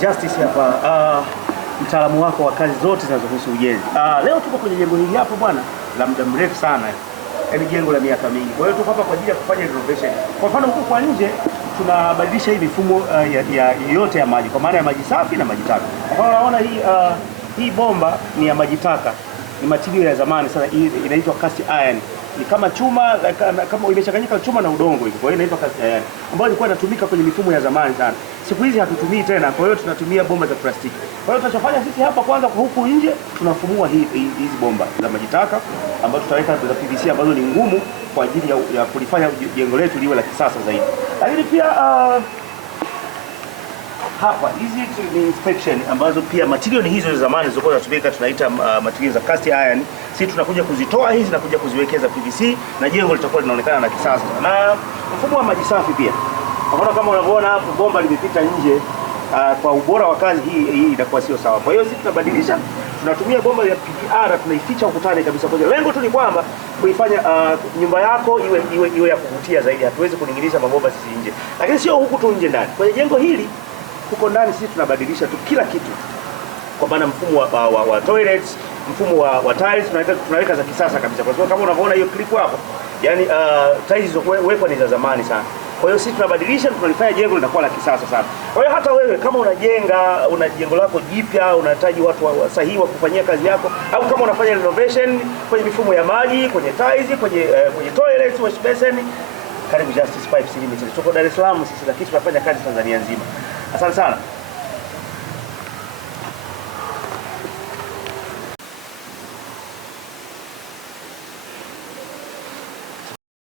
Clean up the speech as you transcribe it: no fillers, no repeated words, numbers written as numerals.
Justice hapa, mtaalamu wako wa kazi zote zinazohusu ujenzi. Leo tuko kwenye jengo hili hapa bwana, la muda mrefu sana. Yaani jengo la miaka mingi. Kwa hiyo tuko hapa kwa ajili ya kufanya renovation. Kwa mfano huko kwa nje tunabadilisha hii mifumo yote ya maji, kwa maana ya maji safi na maji taka. Kwa hiyo unaona hii bomba ni ya maji taka. Ni material ya zamani sana, inaitwa cast iron. Ni kama chuma, kama imechanganyika chuma na udongo hivi. Kwa hiyo inaitwa cast iron, ambayo ilikuwa inatumika kwenye mifumo ya zamani sana. Siku hizi hatutumii tena, kwa hiyo tunatumia bomba za plastiki. Kwa hiyo tunachofanya sisi hapa, kwanza kwa huku nje tunafumua hizi bomba za maji taka ambazo tutaweka za PVC ambazo ni ngumu kwa ajili ya kulifanya jengo letu liwe la kisasa zaidi. Lakini pia hapa hizi ni inspection ambazo pia material ni hizo za zamani zilizokuwa zinatumika, tunaita material za cast iron. Sisi tunakuja kuzitoa hizi na kuja kuziwekeza PVC na jengo litakuwa linaonekana la kisasa. Na mfumo wa maji safi pia, kwa mfano kama unavyoona hapo bomba limepita nje, kwa ubora wa kazi hii inakuwa sio sawa. Kwa hiyo sisi tunabadilisha, tunatumia bomba ya PVR, tunaificha ukutani kabisa. Kwa hiyo lengo tu ni kwamba kuifanya nyumba yako iwe ya kuvutia zaidi. Hatuwezi kuning'inisha mabomba sisi nje, lakini sio huku tu nje, ndani kwenye jengo hili huko ndani sisi tunabadilisha tu kila kitu, kwa maana mfumo wa toilets, mfumo wa tiles tunaweka za kisasa kabisa. Kwa sababu kama unavyoona hiyo clip hapo, yani tiles zilizowekwa ni za zamani sana. Kwa hiyo sisi tunabadilisha, tunalifanya jengo linakuwa la kisasa sana. Kwa hiyo hata wewe kama una jengo lako jipya, unahitaji watu sahihi wa kufanyia kazi yako, au kama unafanya renovation kwenye mifumo ya maji, kwenye tiles, kwenye toilets, wash basin, karibu Justice Pipes Limited. Tuko Dar es Salaam sisi, lakini tunafanya kazi Tanzania nzima. Asante sana.